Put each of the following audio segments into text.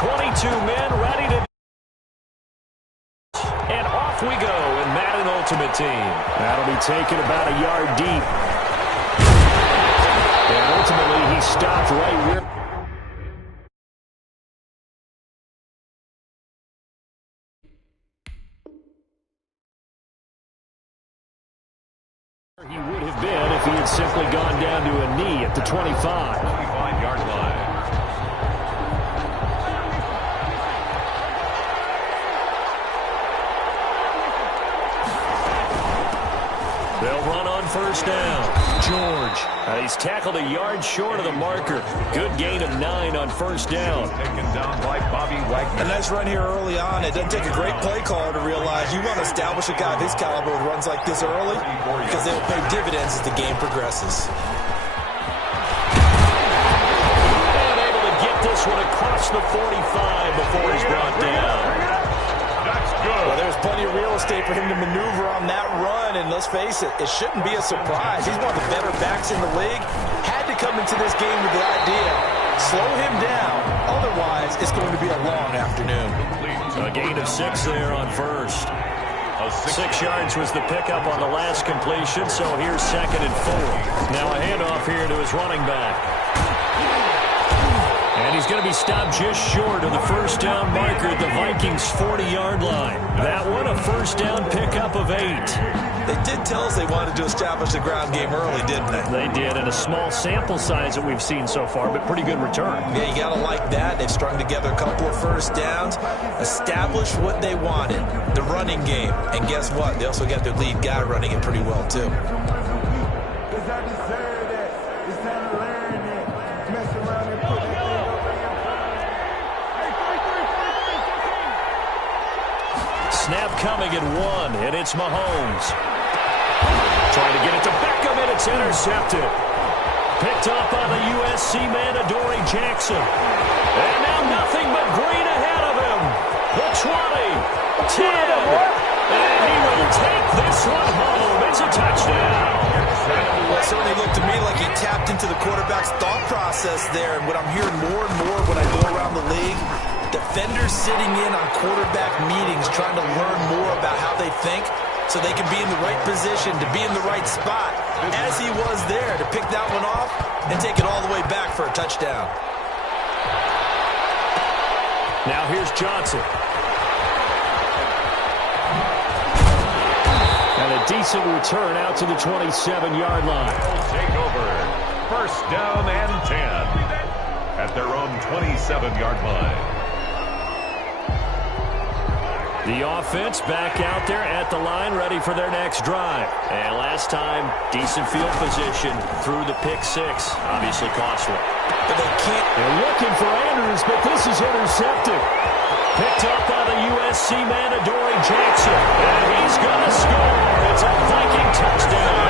22 men ready to... And off we go in Madden Ultimate Team. That'll be taken about a yard deep. And ultimately, he stopped right where... he would have been if he had simply gone down to a knee at the 25. 25-yard line. They'll run on first down. George. He's tackled a yard short of the marker. Good gain of 9 on first down. Taken down by Bobby Wagner. A nice run here early on. It doesn't take a great play caller to realize you want to establish a guy of his caliber with runs like this early because they will pay dividends as the game progresses. And able to get this one across the 45 before he's brought down. Well, there's plenty of real estate for him to maneuver on that run, and let's face it, it shouldn't be a surprise. He's one of the better backs in the league. Had to come into this game with the idea, slow him down. Otherwise, it's going to be a long afternoon. A gain of 6 there on first. 6 yards was the pickup on the last completion, so here's 2nd and 4. Now a handoff here to his running back. And he's going to be stopped just short of the first down marker at the Vikings' 40-yard line. That one, a first down pickup of 8. They did tell us they wanted to establish the ground game early, didn't they? They did, and a small sample size that we've seen so far, but pretty good return. Yeah, you got to like that. They've strung together a couple of first downs, established what they wanted, the running game. And guess what? They also got their lead guy running it pretty well, too. Snap coming at 1, and it's Mahomes. Trying to get it to Beckham, and it's intercepted. Picked up by the USC man, Adoree Jackson. And now nothing but green ahead of him. The 20, 10, and he will take this one home. It's a touchdown. Well, it certainly looked to me like he tapped into the quarterback's thought process there. And what I'm hearing more and more when I go around the league, defenders sitting in on quarterback meetings trying to learn more about how they think so they can be in the right position to be in the right spot, as he was there to pick that one off and take it all the way back for a touchdown. Now here's Johnson. And a decent return out to the 27-yard line. Take over. First down and 10 at their own 27-yard line. The offense back out there at the line, ready for their next drive. And last time, decent field position through the pick 6. Obviously costly. But they can't. They're looking for Andrews, but this is intercepted. Picked up by the USC man, Adoree Jackson. And he's going to score. It's a Viking touchdown.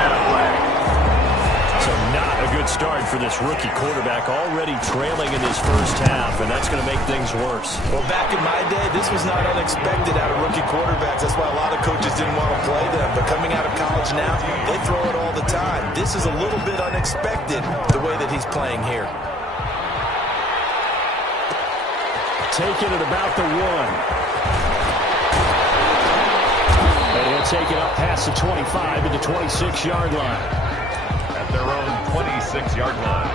So not a good start for this rookie quarterback, already trailing in his first half, and that's going to make things worse. Well, back in my day, this was not unexpected out of rookie quarterbacks. That's why a lot of coaches didn't want to play them. But coming out of college now, they throw it all the time. This is a little bit unexpected, the way that he's playing here. Taking it about the 1. And he'll take it up past the 25 to the 26-yard line. Their own 26-yard line.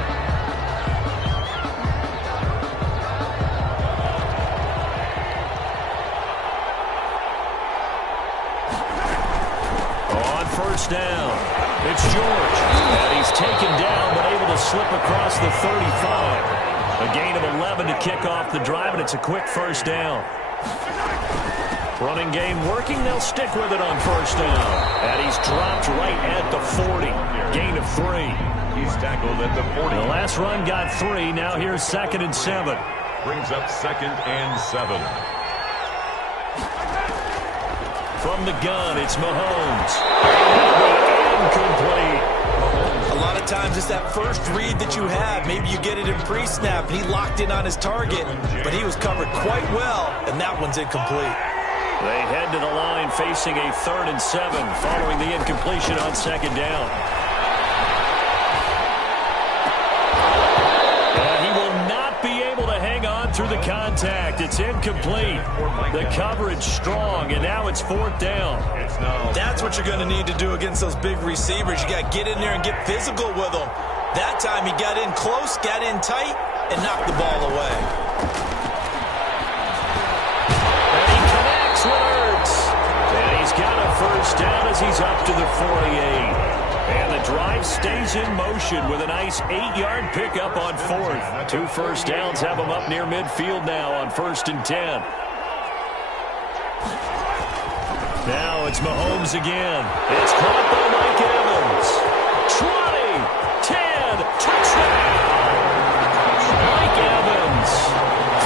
On first down, it's George. And he's taken down, but able to slip across the 35. A gain of 11 to kick off the drive, and it's a quick first down. Running game working. They'll stick with it on first down. And he's dropped right at the 40. Gain of 3. He's tackled at the 40. The last run got 3. Now here's 2nd and 7. Brings up 2nd and 7. From the gun, it's Mahomes. Incomplete. A lot of times it's that first read that you have. Maybe you get it in pre-snap, and he locked in on his target, but he was covered quite well, and that one's incomplete. They head to the line facing a 3rd and 7 following the incompletion on 2nd down. And he will not be able to hang on through the contact. It's incomplete. The coverage strong, and now it's 4th down. That's what you're going to need to do against those big receivers. You got to get in there and get physical with them. That time he got in close, got in tight, and knocked the ball away. And he connects with Ertz. And he's got a first down as he's up to the 48. And the drive stays in motion with a nice 8-yard pickup on 4th. 2 first downs have him up near midfield now on 1st and 10. Now it's Mahomes again. It's caught by Mike Evans. 20, 10, touchdown! Mike Evans,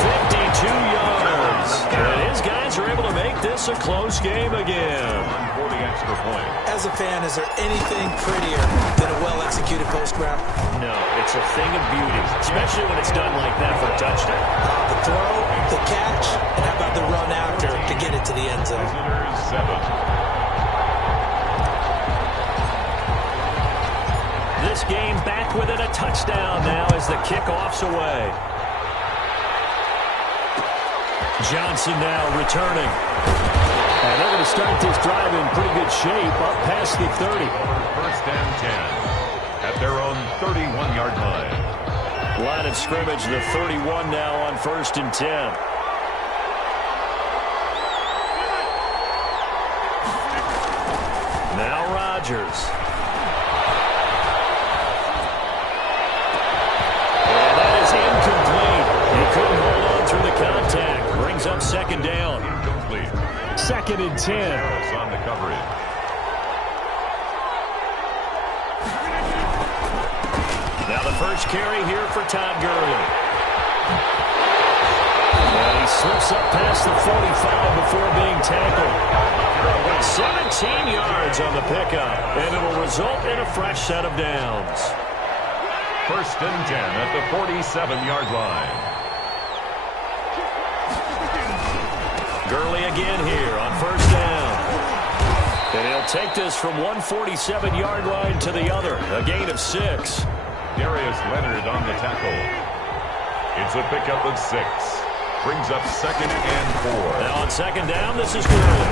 52 yards. And his guys are able to make this a close game again. For the extra point. As a fan, is there anything prettier than a well-executed post route? No, it's a thing of beauty, especially when it's done like that for a touchdown. The throw, the catch, and how about the run after to get it to the end zone? 7. This game back within a touchdown now as the kickoff's away. Johnson now returning. And they're going to start this drive in pretty good shape up past the 30. 1st and 10 at their own 31-yard line. Line of scrimmage, the 31 now on 1st and 10. Now Rodgers. And that is incomplete. He couldn't hold on through the contact. Brings up 2nd down. Incomplete. 2nd and 10. Harris on the coverage. Now the first carry here for Todd Gurley. And he slips up past the 45 before being tackled. 17 yards on the pickup, and it will result in a fresh set of downs. 1st and 10 at the 47-yard line. Gurley again here on 1st down. And he'll take this from one 47-yard line to the other, a gain of 6. Darius Leonard on the tackle. It's a pickup of 6. Brings up 2nd and 4. Now on 2nd down, this is Gurley.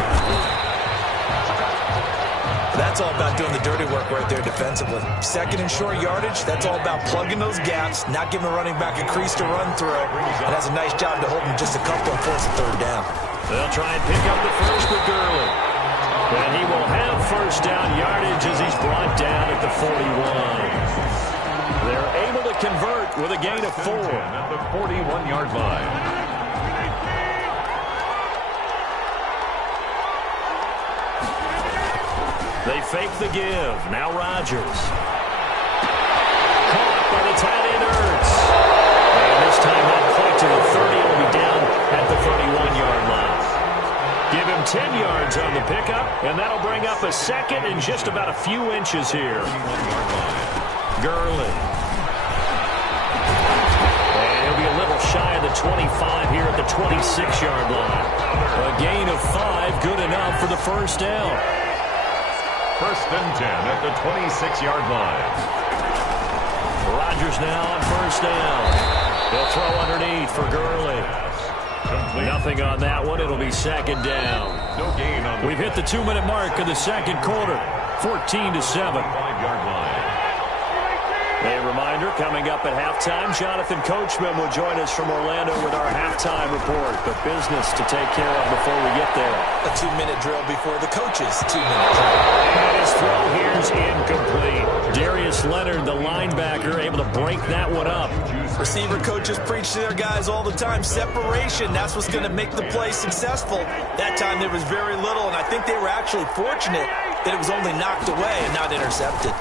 That's all about doing the dirty work right there defensively. 2nd and short yardage, that's all about plugging those gaps, not giving a running back a crease to run through. It has a nice job to hold him just a couple and force a 3rd down. They'll try and pick up the first with Gurley. And he will have 1st down yardage as he's brought down at the 41. They're able to convert with a gain of 4. At the 41-yard line. They fake the give. Now Rodgers. Caught by the tight end Ertz. And this time not quite to the 30. It'll be down at the 31-yard line. Give him 10 yards on the pickup, and that'll bring up a 2nd and just about a few inches here. Gurley. And he'll be a little shy of the 25 here at the 26-yard line. A gain of 5, good enough for the 1st down. 1st and 10 at the 26-yard line. Rodgers now on 1st down. They'll throw underneath for Gurley. Complete. Nothing on that one. It'll be 2nd down. No gain on the We've hit the 2-minute mark of the 2nd quarter. 14-7. 5-yard line. A reminder, coming up at halftime, Jonathan Coachman will join us from Orlando with our halftime report. But business to take care of before we get there. A 2-minute drill before the coach's 2-minute drill. And his throw here's incomplete. Darius Leonard, the linebacker, able to break that one up. Receiver coaches preach to their guys all the time. Separation, that's what's going to make the play successful. That time there was very little, and I think they were actually fortunate that it was only knocked away and not intercepted.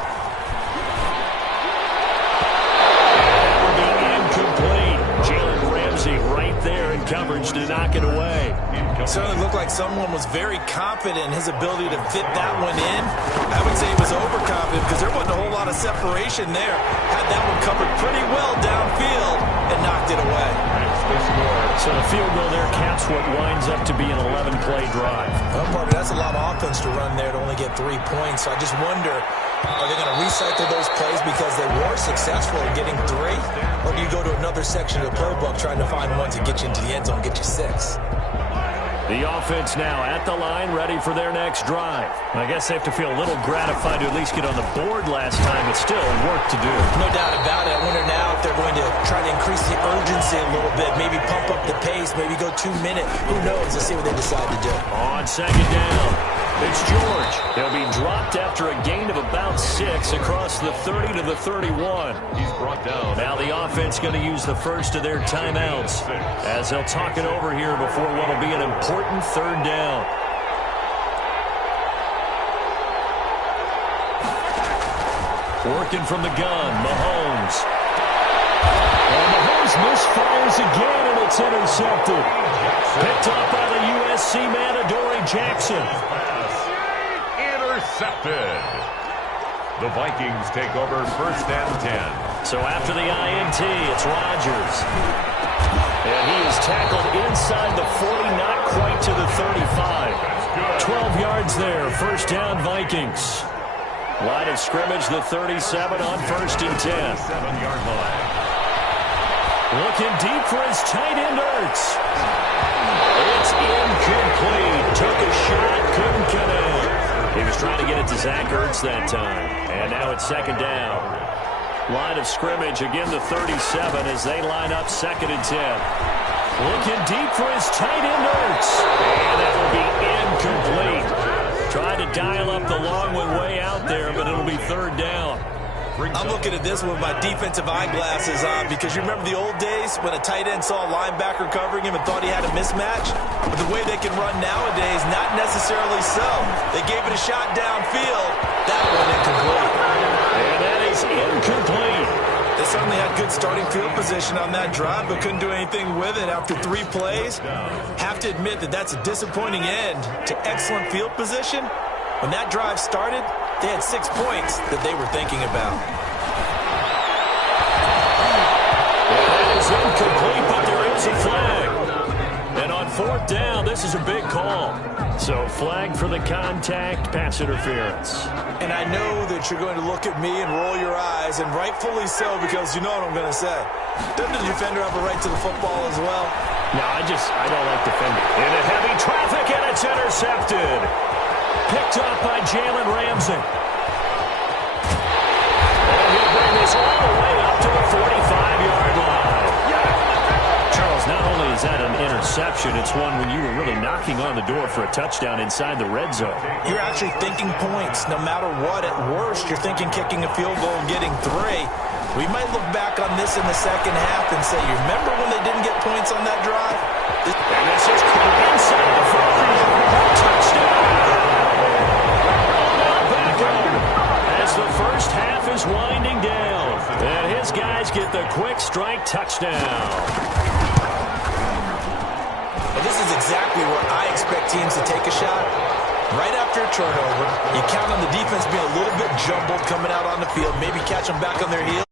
Right there in coverage to knock it away. It certainly looked like someone was very confident in his ability to fit that one in. I would say he was overconfident because there wasn't a whole lot of separation there. Had that one covered pretty well downfield and knocked it away. So the field goal there caps what winds up to be an 11-play drive. Well, partner, that's a lot of offense to run there to only get 3 points. So I just wonder Are they going to recycle those plays because they were successful in getting 3? Or do you go to another section of the playbook trying to find ones that get you into the end zone and get you 6? The offense now at the line, ready for their next drive. I guess they have to feel a little gratified to at least get on the board last time, but still work to do. No doubt about it. I wonder now if they're going to try to increase the urgency a little bit, maybe pump up the pace, maybe go 2 minutes. Who knows? Let's see what they decide to do. On second down, it's George. He'll be dropped after a gain of about 6 across the 30 to the 31. He's brought down. Now the offense going to use the first of their timeouts as they'll talk it over here before what will be an important third down. Working from the gun, Mahomes. And Mahomes misfires again, and it's intercepted. Picked up by the USC man, Adoree Jackson. Intercepted. The Vikings take over first and 10. So after the INT, it's Rodgers. And he is tackled inside the 40, not quite to the 35. 12 yards there, first down Vikings. Line of scrimmage, the 37 on first and 10. 7-yard line. Looking deep for his tight end, Ertz. It's incomplete. Took a shot, couldn't connect. He was trying to get it to Zach Ertz that time. And now it's second down. Line of scrimmage, again the 37 as they line up second and 10. Looking deep for his tight end, Ertz. And that will be incomplete. Tried to dial up the long one way out there, but it'll be third down. I'm looking at this one with my defensive eyeglasses on because you remember the old days when a tight end saw a linebacker covering him and thought he had a mismatch? But the way they can run nowadays, not necessarily so. They gave it a shot downfield. That one incomplete. And that is incomplete. They certainly had good starting field position on that drive, but couldn't do anything with it after 3 plays. Have to admit that that's a disappointing end to excellent field position. When that drive started, they had 6 points that they were thinking about. That is incomplete, but there is a flag. And on fourth down, this is a big call. So flag for the contact, pass interference. And I know that you're going to look at me and roll your eyes, and rightfully so, because you know what I'm going to say. Doesn't the defender have a right to the football as well? No, I don't like defending. Into heavy traffic, and it's intercepted. Picked up by Jalen Ramsey. And he'll bring this all the way up to the 45-yard line. Charles, not only is that an interception, it's one when you were really knocking on the door for a touchdown inside the red zone. You're actually thinking points. No matter what, at worst, you're thinking kicking a field goal and getting 3. We might look back on this in the second half and say, you remember when they didn't get points on that drive? And this is inside the 40. Touchdown! As the first half is winding down, and his guys get the quick strike touchdown. Well, this is exactly where I expect teams to take a shot. Right after a turnover, you count on the defense being a little bit jumbled coming out on the field, maybe catch them back on their heels.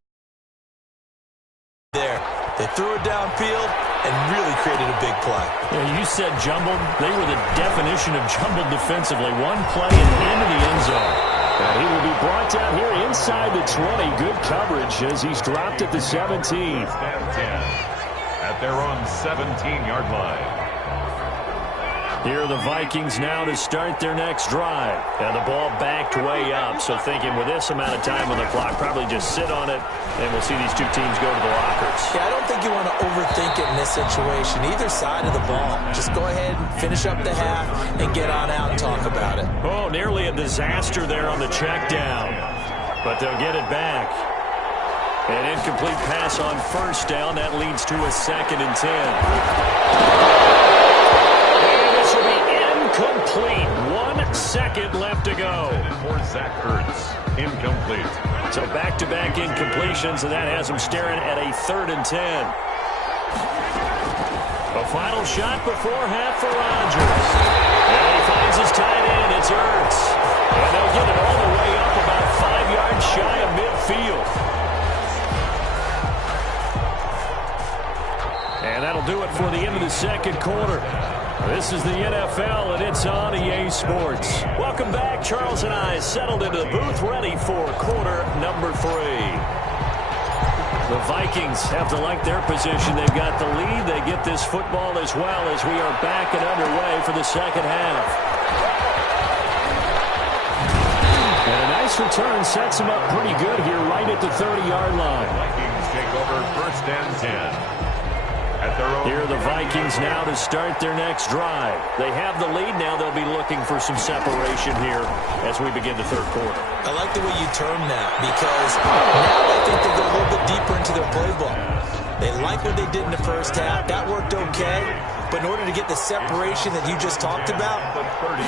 There, they threw it downfield and really created a big play. Yeah, you said jumbled. They were the definition of jumbled defensively. One play and into the end zone. And he will be brought down here inside the 20. Good coverage as he's dropped at the 17. At their own 17-yard line. Here are the Vikings now to start their next drive. And the ball backed way up. So thinking with this amount of time on the clock, probably just sit on it, and we'll see these two teams go to the lockers. Yeah, I don't think you want to overthink it in this situation. Either side of the ball. Just go ahead and finish up the half and get on out and talk about it. Oh, nearly a disaster there on the check down. But they'll get it back. An incomplete pass on first down. That leads to a second and 10. Complete. 1 second left to go. For Zach Ertz, incomplete. So back-to-back incompletions, and that has him staring at a 3rd and 10. A final shot before half for Rodgers. And he finds his tight end. It's Ertz. And they'll get it all the way up about 5 yards shy of midfield. And that'll do it for the end of the second quarter. This is the NFL, and it's on EA Sports. Welcome back. Charles and I settled into the booth, ready for quarter number 3. The Vikings have to like their position. They've got the lead. They get this football as well as we are back and underway for the second half. And a nice return sets them up pretty good here right at the 30-yard line. Vikings take over first and 10. Here are the Vikings now to start their next drive. They have the lead. Now they'll be looking for some separation here as we begin the third quarter. I like the way you term that because now I think they go a little bit deeper into their playbook. They like what they did in the first half. That worked okay. But in order to get the separation that you just talked about,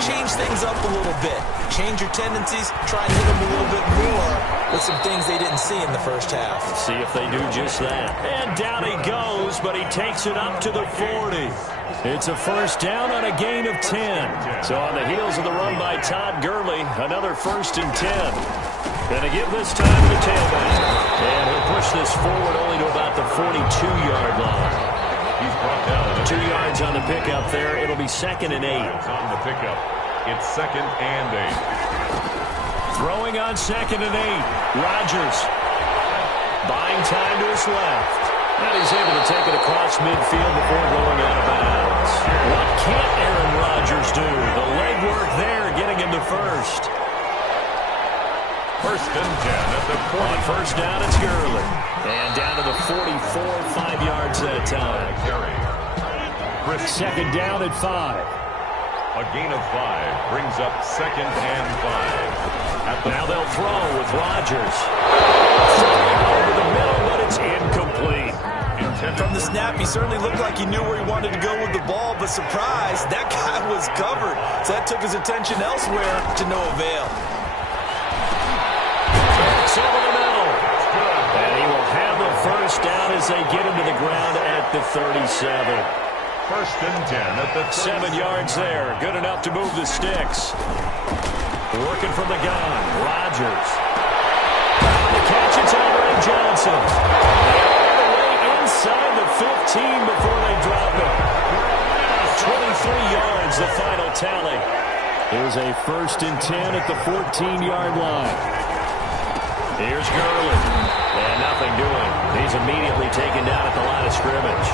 change things up a little bit. Change your tendencies. Try and hit them a little bit more with some things they didn't see in the first half. See if they do just that. And down he goes, but he takes it up to the 40. It's a first down on a gain of 10. So on the heels of the run by Todd Gurley, another first and 10. Going to give this time to the tailback. And he'll push this forward only to about the 42-yard line. He's brought down 2 yards on the pickup there. It'll be second and 8. On the pickup, it's second and 8. Throwing on second and 8. Rodgers buying time to his left. And he's able to take it across midfield before going out of bounds. What can't Aaron Rodgers do? The legwork there getting him to first. First and 10 at the 40. On first down, it's Gurley. And down to the 44, 5 yards that time. Second down at 5. A gain of 5 brings up second and 5. Now they'll throw with Rodgers. Throwing over the middle, but it's incomplete. From the snap, he certainly looked like he knew where he wanted to go with the ball, but surprise, that guy was covered. So that took his attention elsewhere to no avail. Over the middle. And he will have the first down as they get him to the ground at the 37. First and 10 at the 7 yards there. Good enough to move the sticks. Working from the gun. Rodgers. The catch, it's Andre Johnson. All the way inside the 15 before they drop it. 23 yards, the final tally. Here's a first and 10 at the 14-yard line. Here's Gurley. And nothing doing. He's immediately taken down at the line of scrimmage.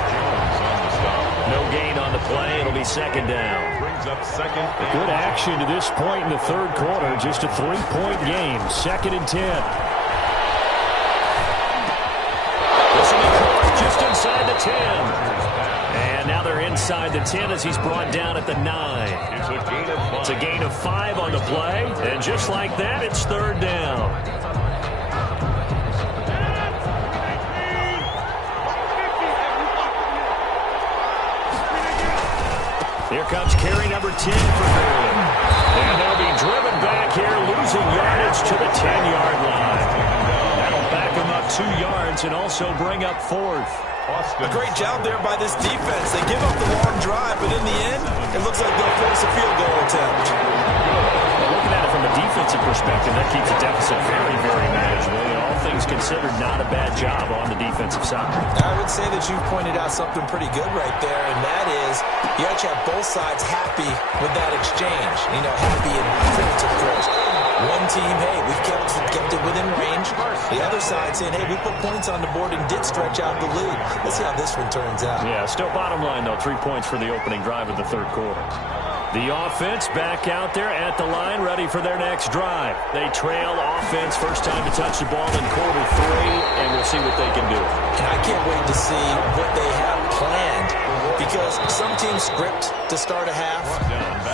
No gain on the play. It'll be second down. Brings up second. Good action to this point in the third quarter. Just a 3-point game. Second and 10. This will be caught just inside the 10. And now they're inside the 10 as he's brought down at the 9. It's a gain of 5 on the play. And just like that, it's third down. Here comes carry number 10 for Gurley. And they'll be driven back here, losing yardage to the 10-yard line. That'll back them up 2 yards and also bring up fourth. A great job there by this defense. They give up the long drive, but in the end, it looks like they'll force a field goal attempt. Well, looking at it from a defensive perspective, that keeps the deficit very, very manageable. All things considered, not a bad job on the defensive side. I would say that you've pointed out something pretty good right there, and that is you actually have both sides happy with that exchange. You know, happy and critical, of course. One team, hey, we've kept it within range. The other side saying, hey, we put points on the board and did stretch out the lead. Let's see how this one turns out. Yeah, still bottom line, though, 3 points for the opening drive of the third quarter. The offense back out there at the line, ready for their next drive. They trail offense, first time to touch the ball in quarter 3, and we'll see what they can do. And I can't wait to see what they have planned, because some teams script to start a half,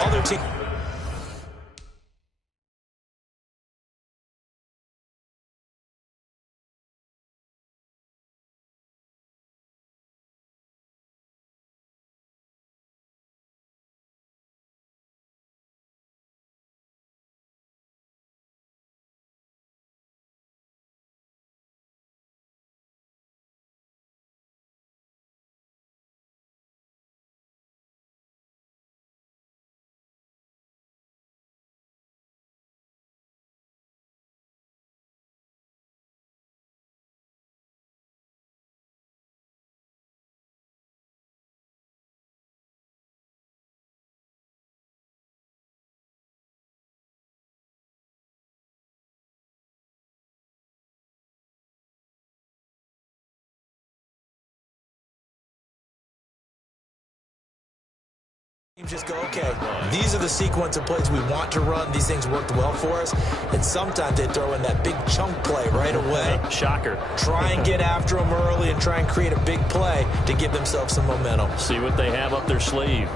other teams... Just go, okay, these are the sequence of plays we want to run. These things worked well for us. And sometimes they throw in that big chunk play right away. Shocker. Try and get after them early and try and create a big play to give themselves some momentum. See what they have up their sleeve.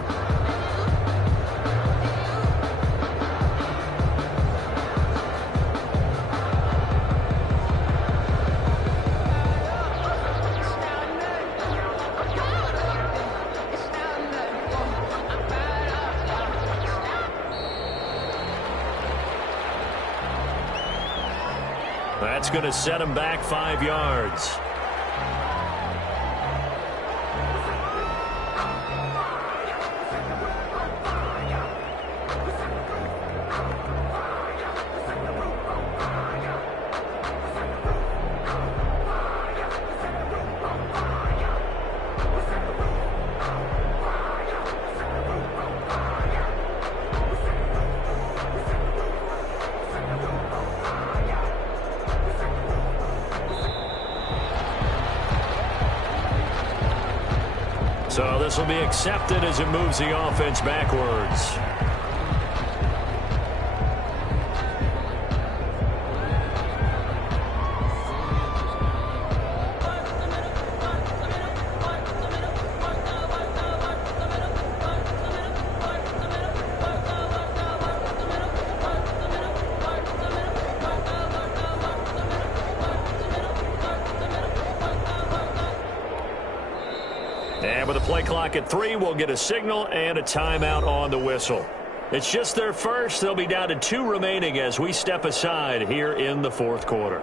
That's going to set him back 5 yards. So this will be accepted as it moves the offense backwards. And with the play clock at 3, we'll get a signal and a timeout on the whistle. It's just their first. They'll be down to 2 remaining as we step aside here in the 4th quarter.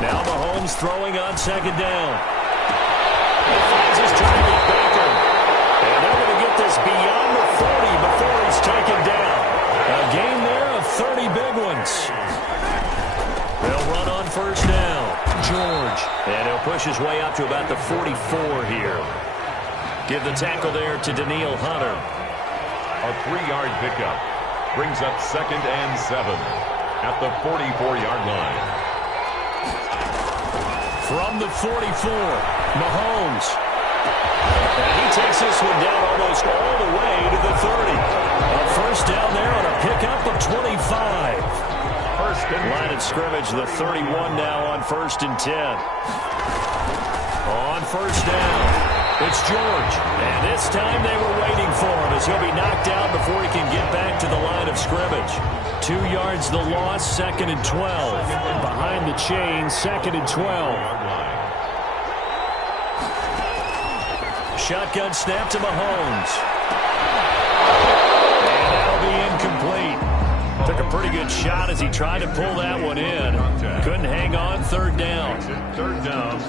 Now Mahomes throwing on 2nd down. He finds his target, Baker. And they're going to get this beyond the 40 before he's taken down. A gain there of 30 big ones. They'll run on 1st down. George. And he'll push his way up to about the 44 here. Give the tackle there to Danielle Hunter. A 3-yard pickup brings up 2nd and 7 at the 44-yard line. From the 44, Mahomes. And he takes this one down almost all the way to the 30. A 1st down there on a pickup of 25. Line of scrimmage, the 31 now on 1st and 10. On 1st down, it's George. And this time they were waiting for him as he'll be knocked down before he can get back to the line of scrimmage. 2 yards the loss, 2nd and 12. Behind the chain, 2nd and 12. Shotgun snap to Mahomes. And that'll be incomplete. Took a pretty good shot as he tried to pull that one in. Couldn't hang on. 3rd down.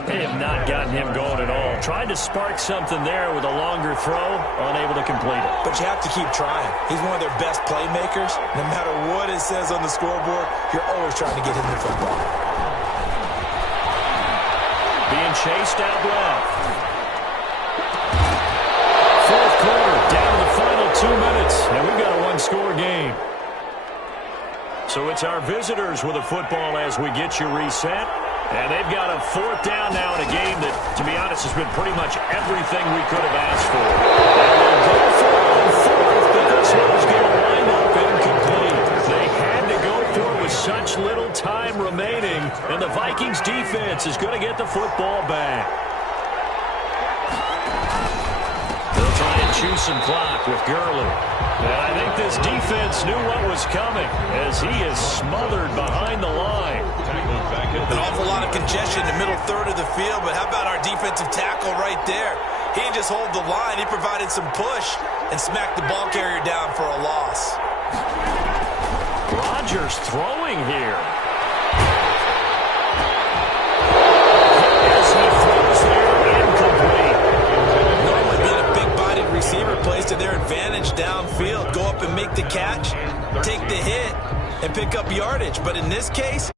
They have not gotten him going at all. Tried to spark something there with a longer throw. Unable to complete it. But you have to keep trying. He's one of their best playmakers. No matter what it says on the scoreboard, you're always trying to get him the football. Being chased out left. 4th quarter, down to the final 2 minutes, and we've got a 1-score game. So it's our visitors with the football as we get you reset. And they've got a 4th down now in a game that, to be honest, has been pretty much everything we could have asked for. And they'll go for it on 4th, but this one's going to wind up incomplete. They had to go for it with such little time remaining, and the Vikings defense is going to get the football back. Choose some clock with Gurley. And I think this defense knew what was coming as he is smothered behind the line. An awful lot of congestion in the middle 3rd of the field, but how about our defensive tackle right there? He didn't just hold the line. He provided some push and smacked the ball carrier down for a loss. Rodgers throwing here. As he throws there, incomplete. Receiver plays to their advantage downfield. Go up and make the catch, take the hit, and pick up yardage. But in this case,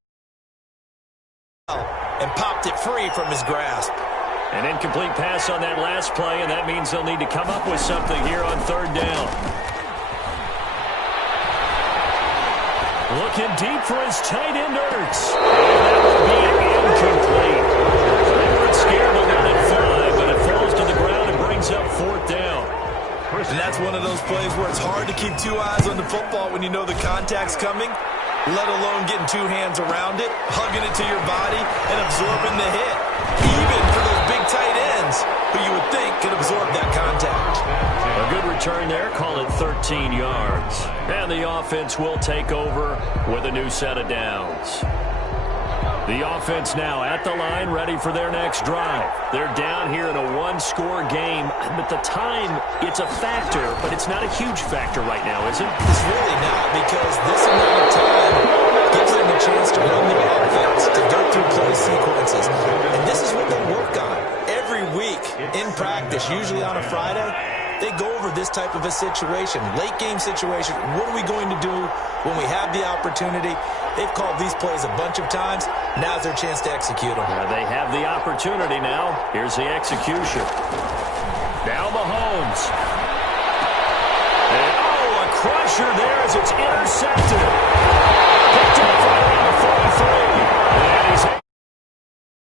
and popped it free from his grasp. An incomplete pass on that last play, and that means they'll need to come up with something here on 3rd down. Looking deep for his tight end, Ertz. And that will be incomplete. They weren't scared to let it fly, but it falls to the ground and brings up 4th down. And that's one of those plays where it's hard to keep 2 eyes on the football when you know the contact's coming, let alone getting 2 hands around it, hugging it to your body, and absorbing the hit. Even for those big tight ends, who you would think could absorb that contact. A good return there, call it 13 yards. And the offense will take over with a new set of downs. The offense now at the line, ready for their next drive. They're down here in a 1-score game. At the time, it's a factor, but it's not a huge factor right now, is it? It's really not, because this amount of time gives them a chance to run the offense, to go through play sequences. And this is what they work on every week in practice, usually on a Friday. They go over this type of a situation, late game situation. What are we going to do when we have the opportunity? They've called these plays a bunch of times. Now's their chance to execute them. They have the opportunity now. Here's the execution. Now Mahomes. And, a crusher there as it's intercepted.